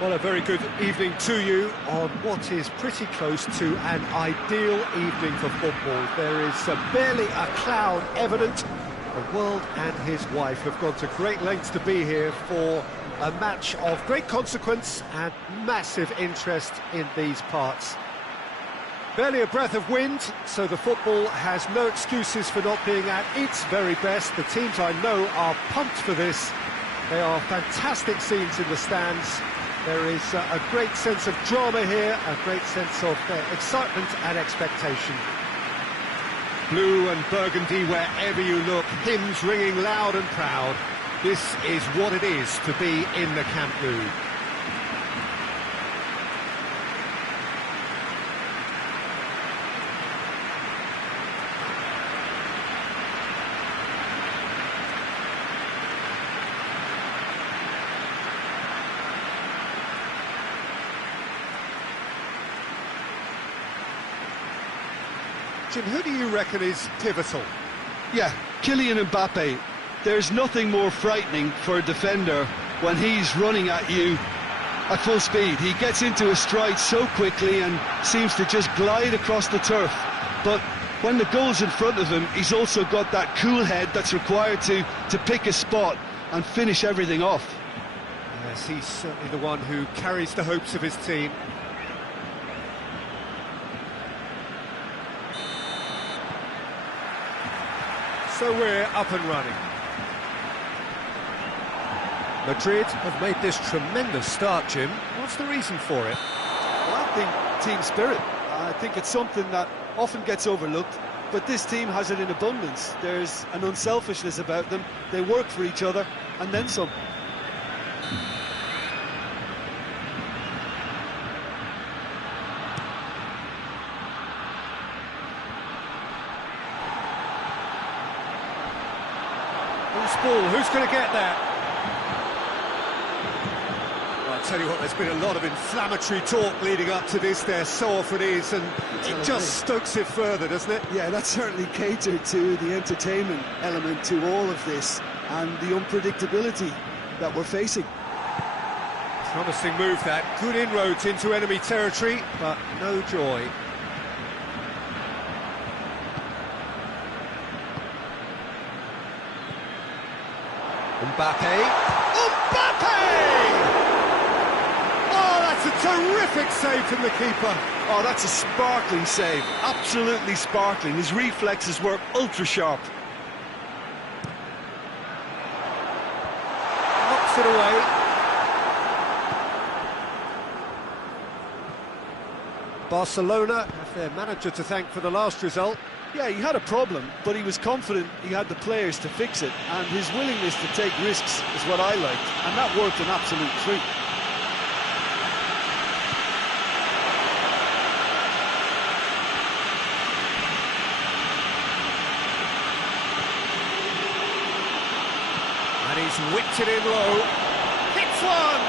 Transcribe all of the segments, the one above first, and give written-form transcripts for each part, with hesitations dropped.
Well, a very good evening to you on what is pretty close to an ideal evening for football. There is barely a cloud evident. The world and his wife have gone to great lengths to be here for a match of great consequence and massive interest in these parts. Barely a breath of wind, so the football has no excuses for not being at its very best. The teams I know are pumped for this. They are fantastic scenes in the stands. There is a great sense of drama here, a great sense of excitement and expectation. Blue and burgundy wherever you look, hymns ringing loud and proud. This is what it is to be in the Camp Nou. Jim, who do you reckon is pivotal? Yeah, Kylian Mbappe. There's nothing more frightening for a defender when he's running at you at full speed. He gets into his stride so quickly and seems to just glide across the turf. But when the goal's in front of him, he's also got that cool head that's required to pick a spot and finish everything off. Yes, he's certainly the one who carries the hopes of his team. So we're up and running. Madrid have made this tremendous start, Jim. What's the reason for it? Well, I think team spirit. I think it's something that often gets overlooked, but this team has it in abundance. There's an unselfishness about them. They work for each other, and then some. Ball, who's going to get there? Well, I'll tell you what, there's been a lot of inflammatory talk leading up to this. There so often is, and it just stokes it further, doesn't it? Yeah, that's certainly catered to the entertainment element to all of this and the unpredictability that we're facing. Promising move that. Good inroads into enemy territory, but no joy. Mbappe! Oh, that's a terrific save from the keeper. Oh, that's a sparkling save. Absolutely sparkling. His reflexes were ultra sharp. Knocks it away. Barcelona have their manager to thank for the last result. Yeah, he had a problem, but he was confident he had the players to fix it, and his willingness to take risks is what I liked, and that worked an absolute treat. And he's whipped it in low. Hits one!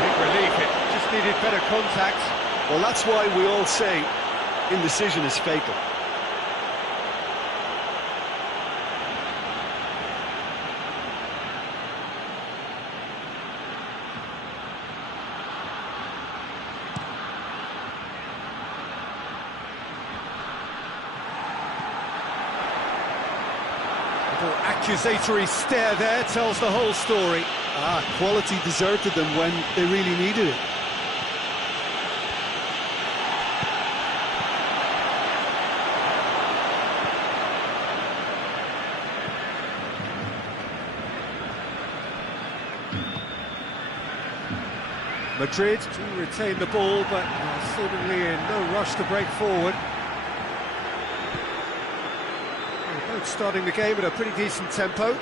Big relief, it just needed better contact. Well, that's why we all say indecision is fatal. Little accusatory stare there tells the whole story. Quality deserted them when they really needed it. Madrid do retain the ball, but seemingly in no rush to break forward. They're both starting the game at a pretty decent tempo.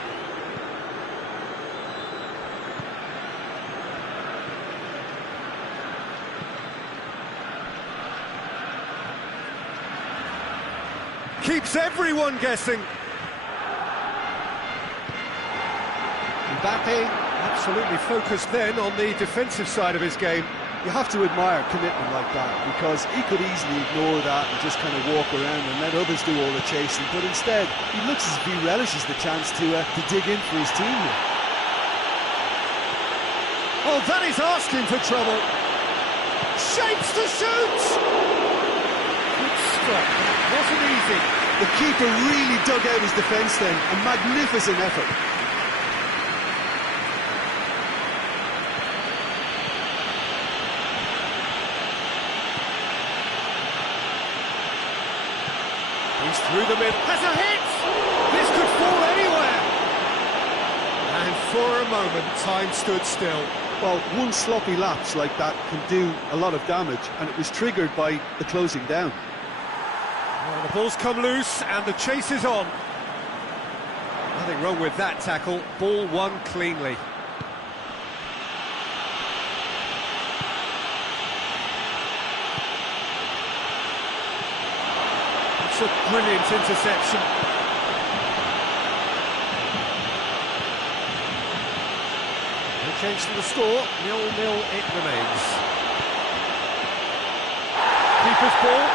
Keeps everyone guessing. Mbappe absolutely focused then on the defensive side of his game. You have to admire commitment like that, because he could easily ignore that and just kind of walk around and let others do all the chasing, but instead he looks as if he relishes the chance to dig in for his team here. Oh, that is asking for trouble. Shapes to shoot! Good stop, wasn't easy. The keeper really dug out his defence then, a magnificent effort. He's through the middle, has a hit! This could fall anywhere! And for a moment, time stood still. Well, one sloppy lapse like that can do a lot of damage, and it was triggered by the closing down. Well, the ball's come loose, and the chase is on. Nothing wrong with that tackle, ball won cleanly. It's a brilliant interception. No change to the score, 0-0 it remains. Keeper's ball.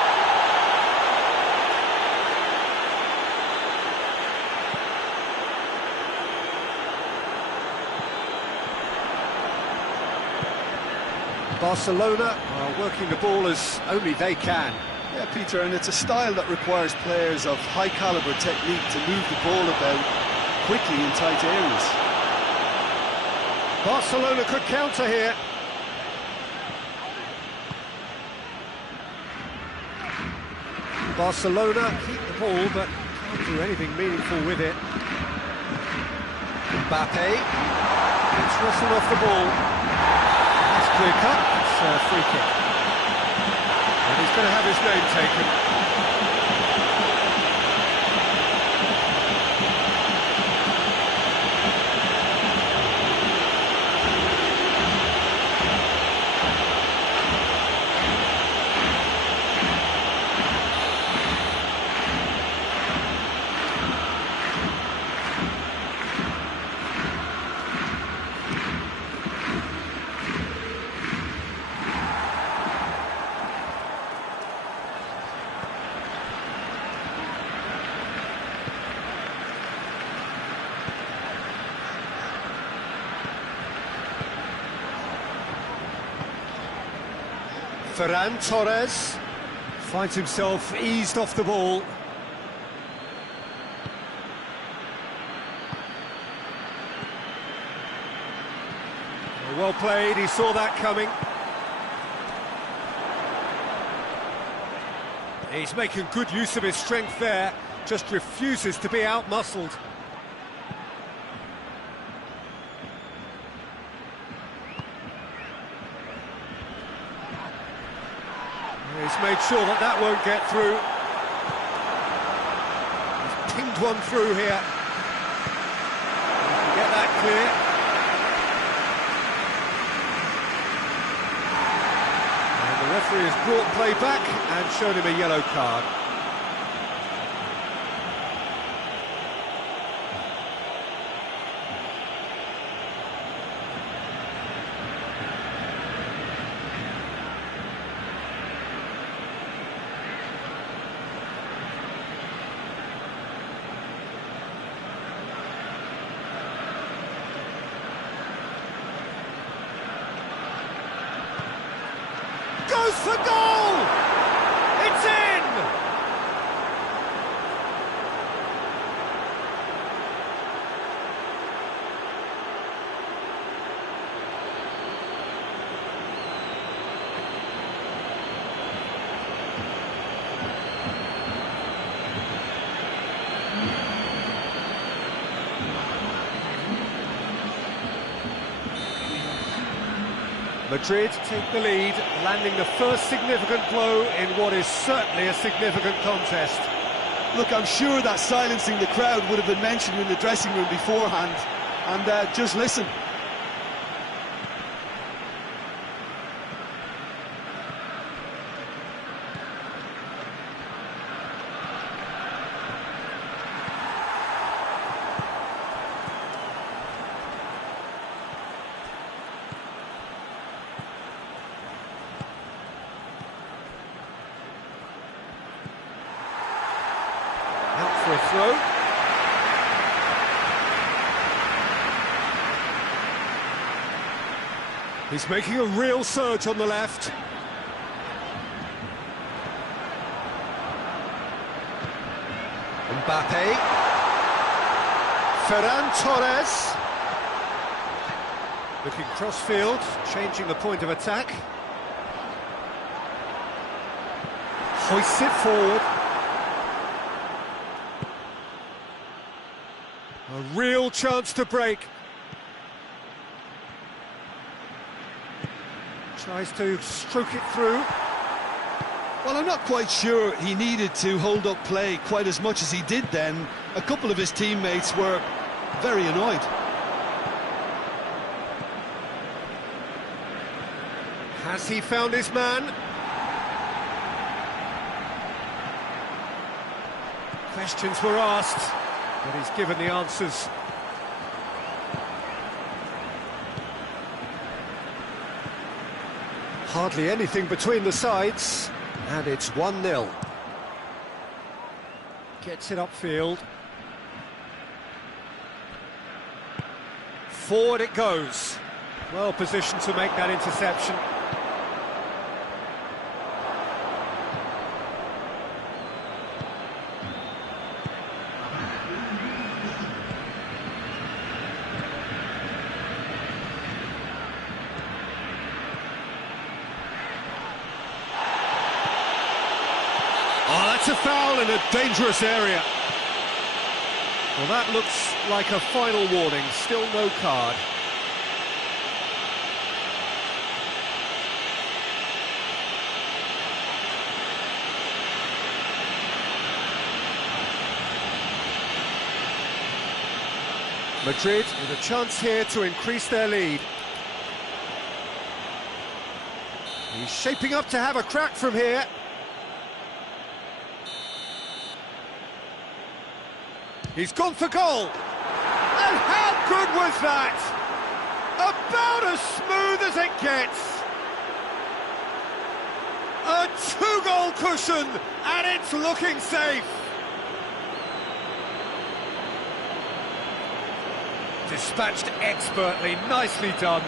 Barcelona are working the ball as only they can. Yeah, Peter, and it's a style that requires players of high-caliber technique to move the ball about quickly in tight areas. Barcelona could counter here. Barcelona keep the ball, but can't do anything meaningful with it. Mbappe gets wrestled off the ball. That's clear cut. It's a free kick. And he's going to have his name taken. Ferran Torres finds himself eased off the ball. Well played, he saw that coming. He's making good use of his strength there, just refuses to be out-muscled. He's made sure that that won't get through. He's pinged one through here. He can get that clear. And the referee has brought play back and shown him a yellow card. Goes for goal! It's in! Madrid take the lead, landing the first significant blow in what is certainly a significant contest. Look, I'm sure that silencing the crowd would have been mentioned in the dressing room beforehand. And just listen. For a throw. He's making a real surge on the left. Mbappe. Ferran Torres. Looking cross-field, changing the point of attack. Hoists it forward. A real chance to break. Tries to stroke it through. Well, I'm not quite sure he needed to hold up play quite as much as he did then. A couple of his teammates were very annoyed. Has he found his man? Questions were asked, but he's given the answers. Hardly anything between the sides, and it's 1-0. Gets it upfield. Forward it goes. Well positioned to make that interception. Oh, that's a foul in a dangerous area. Well, that looks like a final warning, still no card. Madrid with a chance here to increase their lead. He's shaping up to have a crack from here. He's gone for goal! And how good was that? About as smooth as it gets! A two-goal cushion, and it's looking safe! Dispatched expertly, nicely done.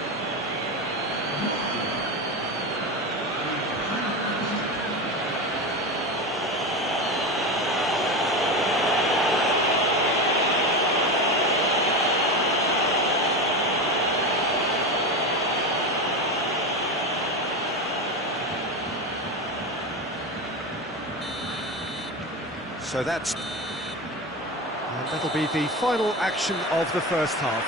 So that'll be the final action of the first half.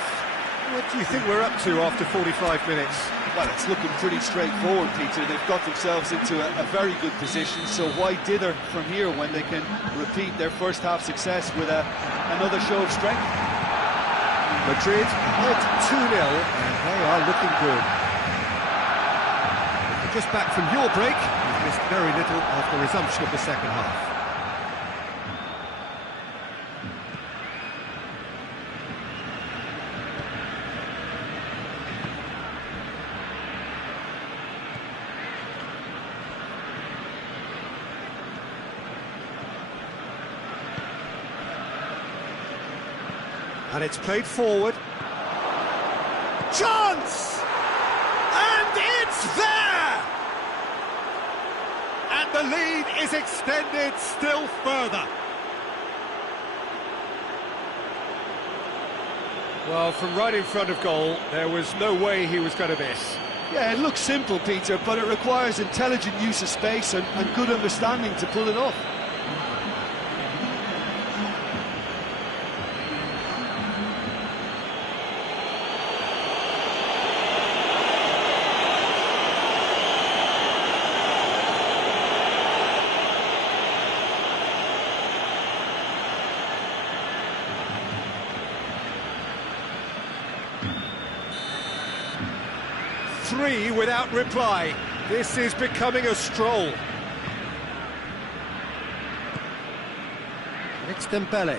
What do you think we're up to after 45 minutes? Well, it's looking pretty straightforward, Peter. They've got themselves into a very good position, so why dither from here when they can repeat their first half success with another show of strength? Madrid ahead 2-0, and they are looking good. If you're just back from your break, you've missed very little of the resumption of the second half. And it's played forward. Chance! And it's there! And the lead is extended still further. Well, from right in front of goal, there was no way he was going to miss. Yeah, it looks simple, Peter, but it requires intelligent use of space and good understanding to pull it off. Three without reply. This is becoming a stroll. It's Dembele.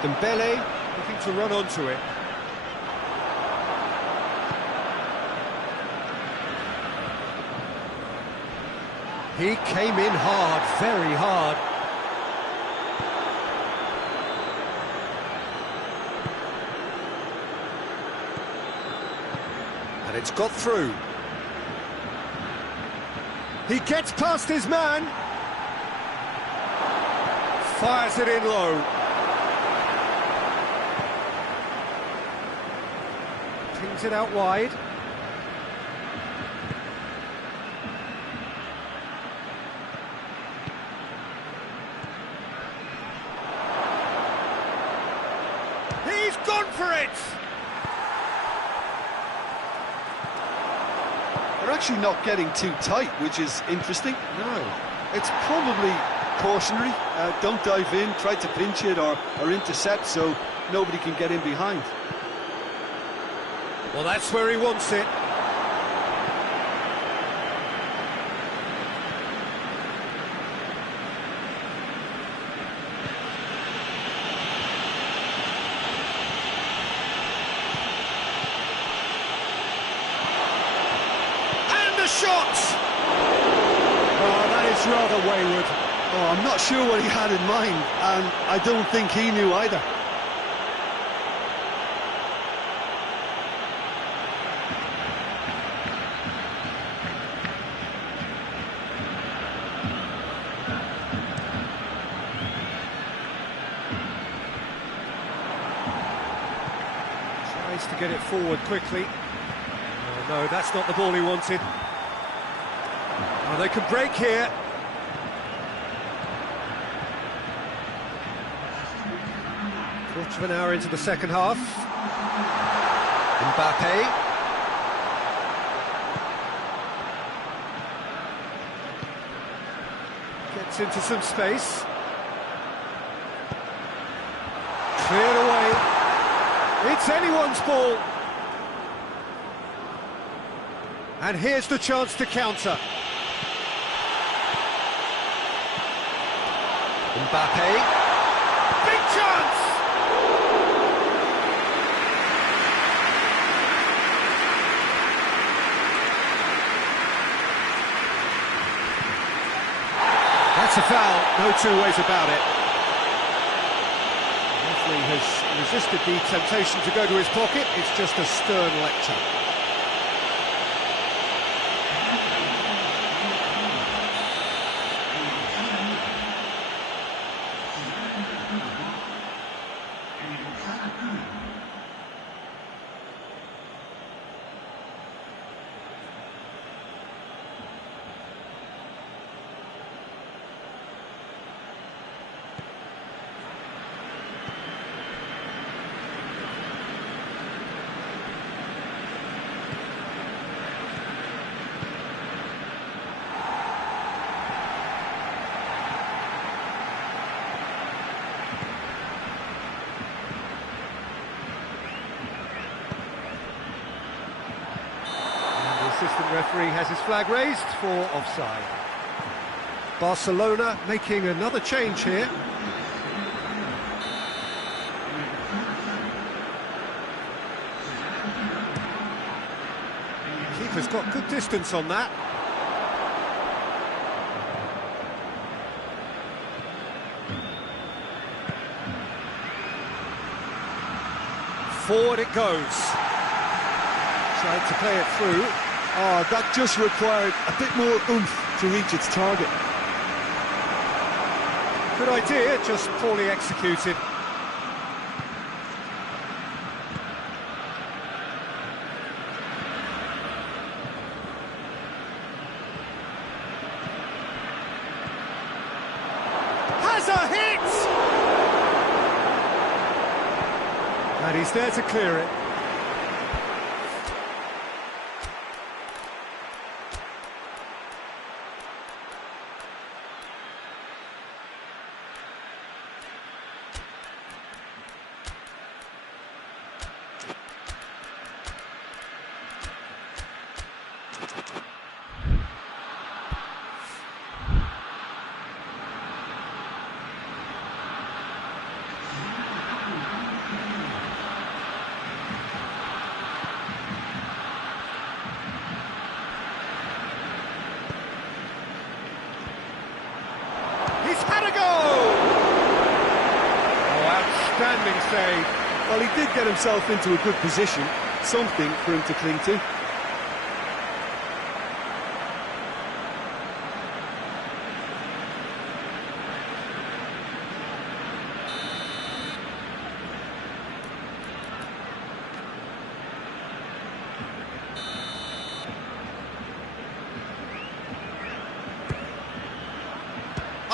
Dembele looking to run onto it. He came in hard, very hard. And it's got through. He gets past his man. Fires it in low. Pings it out wide. He's gone for it! They're actually not getting too tight, which is interesting. No. It's probably cautionary. Don't dive in, try to pinch it or intercept so nobody can get in behind. Well, that's where he wants it. And the shot! Oh, that is rather wayward. Oh, I'm not sure what he had in mind, and I don't think he knew either. Tries to get it forward quickly. Oh, no, that's not the ball he wanted. Oh, they can break here. Quarter of an hour into the second half. Mbappe. Gets into some space. Cleared away. It's anyone's ball. And here's the chance to counter. Mbappe. Big chance! That's a foul, no two ways about it. The referee has resisted the temptation to go to his pocket. It's just a stern lecture. Assistant referee has his flag raised for offside. Barcelona making another change here. Keeper's got good distance on that. Forward it goes. Tried to play it through. Oh, that just required a bit more oomph to reach its target. Good idea, just poorly executed. Has a hit! And he's there to clear it. He's had a go! Oh, outstanding save. Well, he did get himself into a good position, something for him to cling to.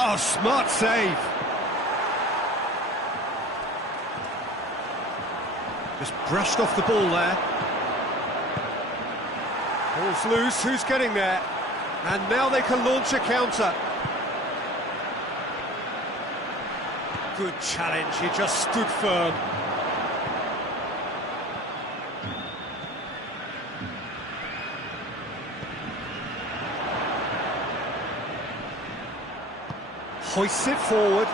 Oh, smart save. Just brushed off the ball there. Ball's loose, who's getting there? And now they can launch a counter. Good challenge, he just stood firm. Hoists it forward.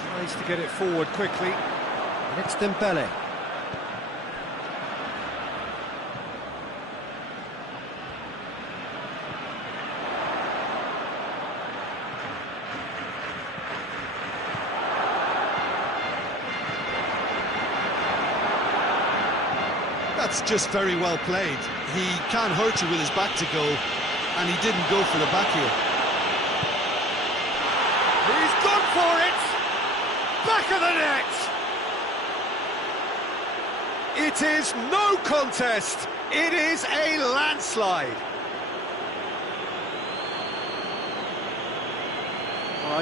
Tries to get it forward quickly. And it's Dembele. That's just very well played. He can't hurt you with his back to goal, and he didn't go for the back heel. He's gone for it! Back of the net! It is no contest! It is a landslide!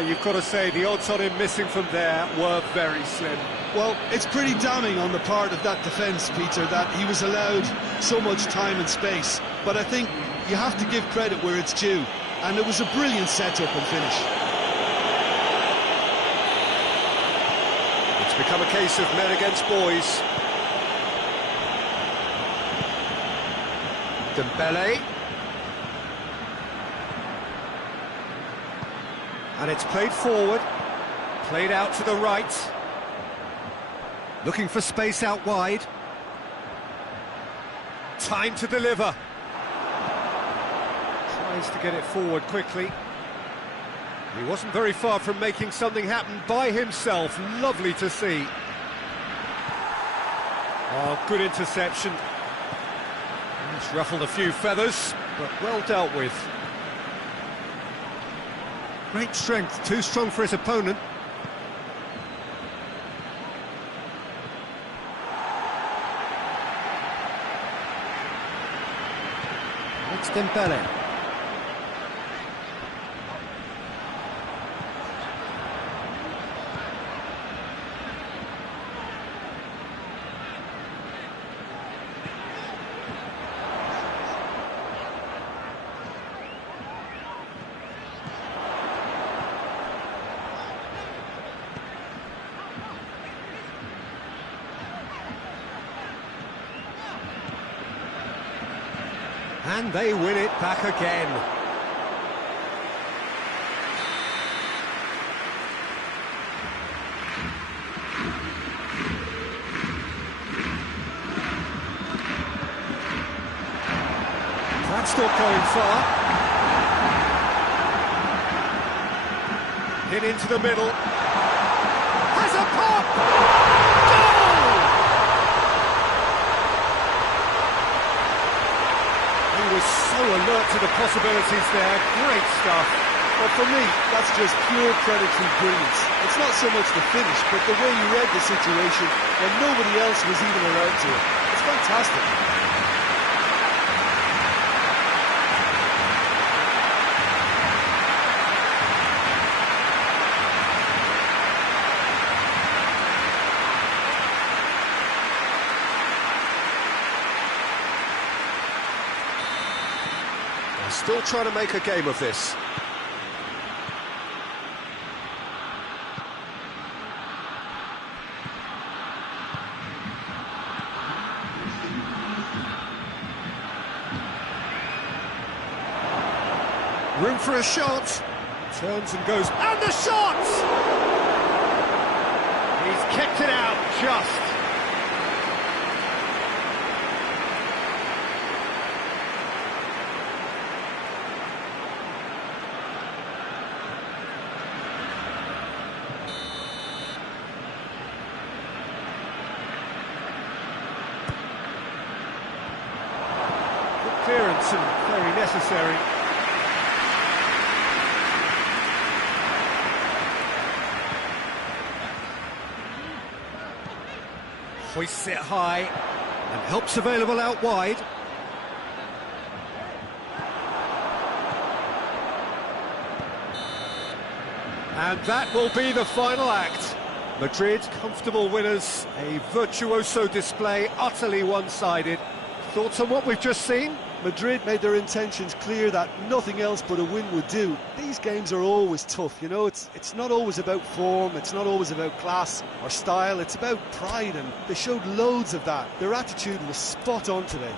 You've got to say, the odds on him missing from there were very slim. Well, it's pretty damning on the part of that defence, Peter, that he was allowed so much time and space. But I think you have to give credit where it's due, and it was a brilliant set-up and finish. It's become a case of men against boys. Dembele. And it's played forward, played out to the right. Looking for space out wide. Time to deliver. Tries to get it forward quickly. He wasn't very far from making something happen by himself. Lovely to see. Oh, good interception. It's ruffled a few feathers, but well dealt with. Great strength, too strong for his opponent. It's Dembele. And they win it back again. That's not going far. Hit into the middle. Has a pop! Was so alert to the possibilities there. Great stuff. But for me, that's just pure predatory brilliance. It's not so much the finish, but the way you read the situation when nobody else was even around to it. It's fantastic. Still trying to make a game of this. Room for a shot. Turns and goes. And the shot! He's kicked it out just. Clearance and very necessary. Hoists it high. And help's available out wide. And that will be the final act. Madrid, comfortable winners, a virtuoso display, utterly one-sided. Thoughts on what we've just seen? Madrid made their intentions clear that nothing else but a win would do. These games are always tough, you know, it's not always about form, it's not always about class or style, it's about pride, and they showed loads of that. Their attitude was spot on today.